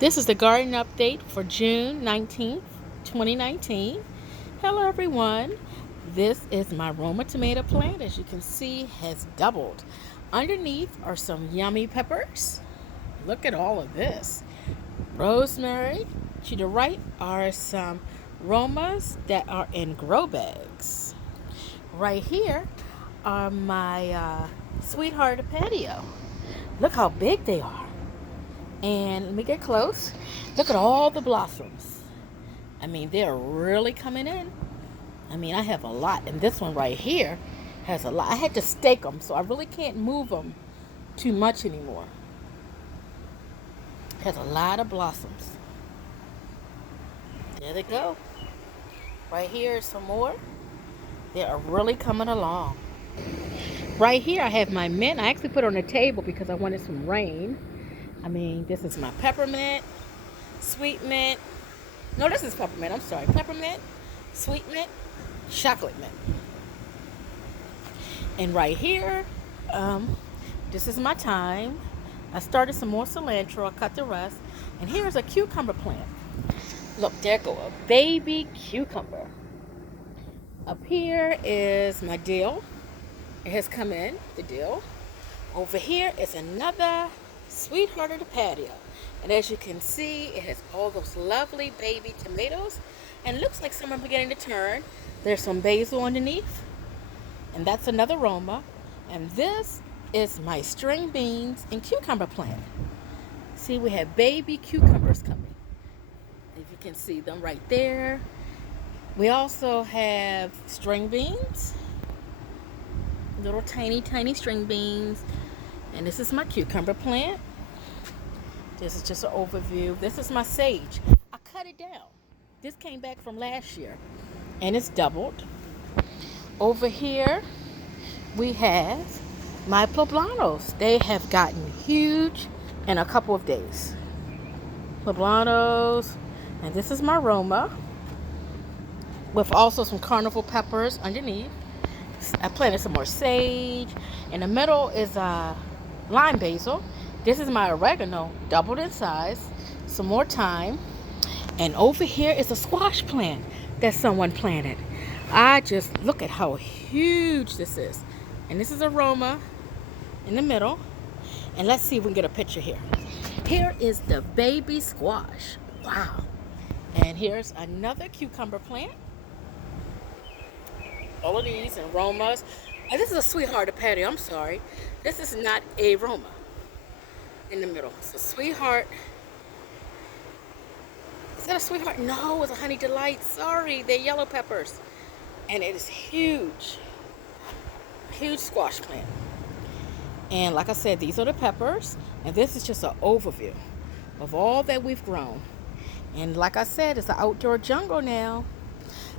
This is the garden update for June 19th, 2019. Hello everyone. This is my Roma tomato plant. As you can see, has doubled. Underneath are some yummy peppers. Look at all of this. Rosemary. To the right are some Romas that are in grow bags. Right here are my sweetheart patio. Look how big they are. And let me get close. Look at all the blossoms. I mean, they're really coming in. I mean, I have a lot. And this one right here has a lot. I had to stake them, so I really can't move them too much anymore. Has a lot of blossoms. There they go. Right here is some more. They are really coming along. Right here I have my mint. I actually put it on the table because I wanted some rain. I mean, this is my peppermint, sweet mint. No, this is peppermint. I'm sorry. Peppermint, sweet mint, chocolate mint. And right here, this is my thyme. I started some more cilantro. I cut the rest. And here's a cucumber plant. Look, there go a baby cucumber. Up here is my dill. It has come in, the dill. Over here is another sweetheart of the patio. And as you can see, it has all those lovely baby tomatoes. And looks like some are beginning to turn. There's some basil underneath. And that's another Roma. And this is my string beans and cucumber plant. See, we have baby cucumbers coming. If you can see them right there. We also have string beans. Little tiny string beans. And this is my cucumber plant. This is just an overview. This is my sage. I cut it down. This came back from last year. And it's doubled. Over here, we have my poblanos. They have gotten huge in a couple of days. Poblanos. And this is my Roma. With also some carnival peppers underneath. I planted some more sage. In the middle is lime basil. This is my oregano, doubled in size. Some more thyme. And over here is a squash plant that someone planted. I just look at how huge this is. And this is a Roma in the middle. And let's see if we can get a picture here. Here is the baby squash. Wow. And here's another cucumber plant. All of these and Romas. This is a sweetheart of patio. I'm sorry. This is not a Roma in the middle. It's a sweetheart. Is that a sweetheart? No, it's a honey delight. Sorry, they're yellow peppers. And it is huge. Huge squash plant. And like I said, these are the peppers. And this is just an overview of all that we've grown. And like I said, it's an outdoor jungle now.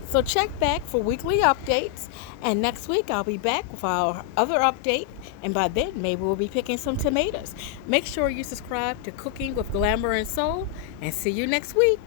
So check back for weekly updates. And next week I'll be back with our other update. And by then, maybe we'll be picking some tomatoes. Make sure you subscribe to Cooking with Glamour and Soul. And see you next week.